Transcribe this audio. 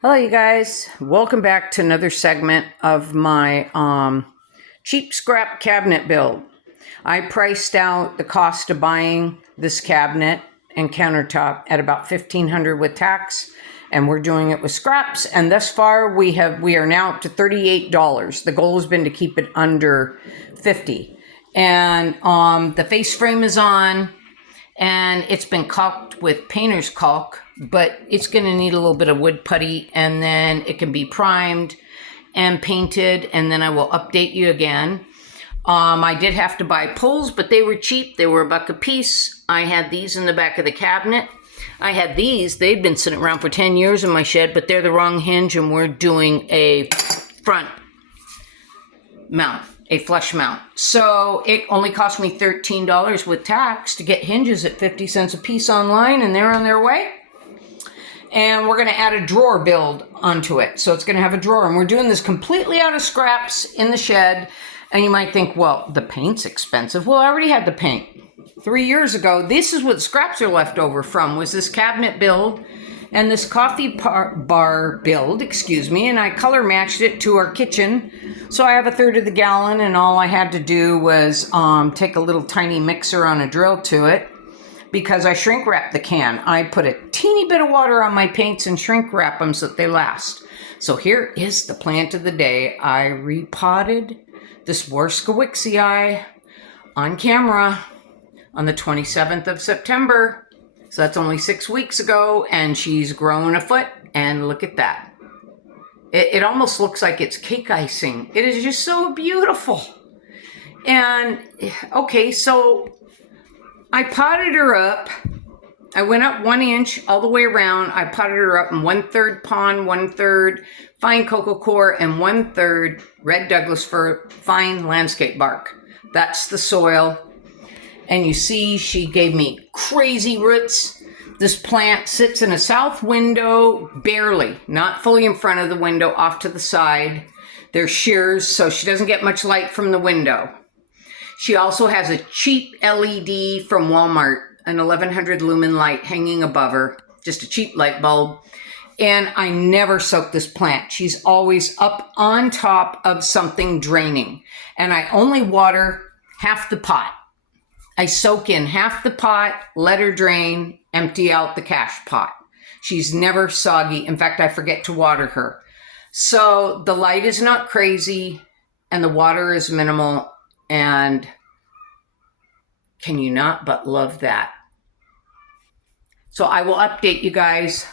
Hello, you guys. Welcome back to another segment of my cheap scrap cabinet build. I priced out the cost of buying this cabinet and countertop at about $1,500 with tax, and we're doing it with scraps. And thus far, we are now up to $38. The goal has been to keep it under $50. And the face frame is on, and it's been caulked with painter's caulk, but it's going to need a little bit of wood putty, and then it can be primed and painted, and then I will update you again. I did have to buy pulls, but they were cheap. They were $1 a piece. I had these in the back of the cabinet. I had these. They'd been sitting around for 10 years in my shed, but they're the wrong hinge, and we're doing a front mount, a flush mount. So it only cost me $13 with tax to get hinges at 50 cents a piece online, and they're on their way. And we're going to add a drawer build onto it. So it's going to have a drawer, and we're doing this completely out of scraps in the shed. And you might think, well, the paint's expensive. Well, I already had the paint 3 years ago. This is what scraps are left over from, was this cabinet build and this coffee bar build, and I color matched it to our kitchen. So I have 1/3 of the gallon, and all I had to do was take a little tiny mixer on a drill to it, because I shrink wrap the can. I put a teeny bit of water on my paints and shrink wrap them so that they last. So here is the plant of the day. I repotted this Warskawixii on camera on the 27th of September. So that's only 6 weeks ago, and she's grown a foot, and look at that. It almost looks like it's cake icing. It is just so beautiful. And, okay, so I potted her up. I went up 1 inch all the way around. I potted her up in 1/3 pond, 1/3 fine coco coir, and 1/3 red Douglas fir fine landscape bark. That's the soil. And you see, she gave me crazy roots. This plant sits in a south window, barely, not fully in front of the window, off to the side. There's shears, so she doesn't get much light from the window. She also has a cheap LED from Walmart, an 1100 lumen light hanging above her, just a cheap light bulb. And I never soak this plant. She's always up on top of something draining. And I only water half the pot. I soak in half the pot, let her drain, empty out the cash pot. She's never soggy. In fact, I forget to water her. So the light is not crazy, and the water is minimal. And can you not but love that? So I will update you guys